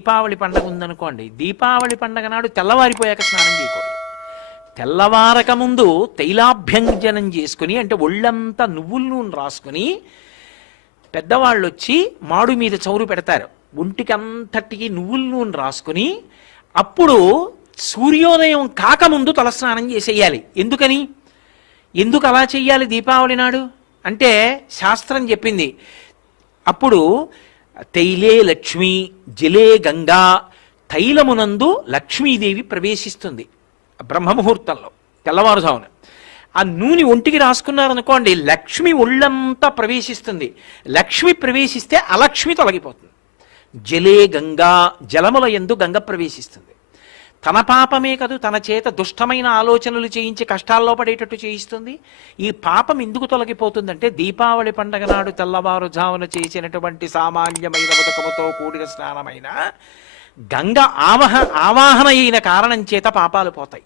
దీపావళి పండగ ఉందనుకోండి, దీపావళి పండగ నాడు తెల్లవారిపోయాక స్నానం చేయకూడదు. తెల్లవారక ముందు తైలాభ్యంజనం చేసుకుని, అంటే ఒళ్ళంతా నువ్వుల నూనె రాసుకుని, పెద్దవాళ్ళు వచ్చి మాడు మీద చౌరు పెడతారు, ఒంటికి అంతటికి నువ్వుల నూనె రాసుకుని, అప్పుడు సూర్యోదయం కాకముందు తలస్నానం చేసేయాలి. ఎందుకు అలా చెయ్యాలి దీపావళి నాడు అంటే శాస్త్రం చెప్పింది. అప్పుడు తైలే లక్ష్మి జలే గంగా, తైలమునందు లక్ష్మీదేవి ప్రవేశిస్తుంది బ్రహ్మముహూర్తంలో తెల్లవారుజామున. ఆ నూనె ఒంటికి రాసుకున్నారనుకోండి, లక్ష్మి ఒళ్ళంతా ప్రవేశిస్తుంది. లక్ష్మి ప్రవేశిస్తే అలక్ష్మి తొలగిపోతుంది. జలే గంగా, జలముల యందు గంగ ప్రవేశిస్తుంది. తన పాపమే కాదు, తన చేత దుష్టమైన ఆలోచనలు చేయించి కష్టాల్లో పడేటట్టు చేయిస్తుంది. ఈ పాపం ఎందుకు తొలగిపోతుందంటే, దీపావళి పండగ నాడు తెల్లవారుజామున చేసినటువంటి సామాన్యమైన ఉదకముతో కూడిన స్నానమైన గంగ ఆవాహన అయిన కారణం చేత పాపాలు పోతాయి.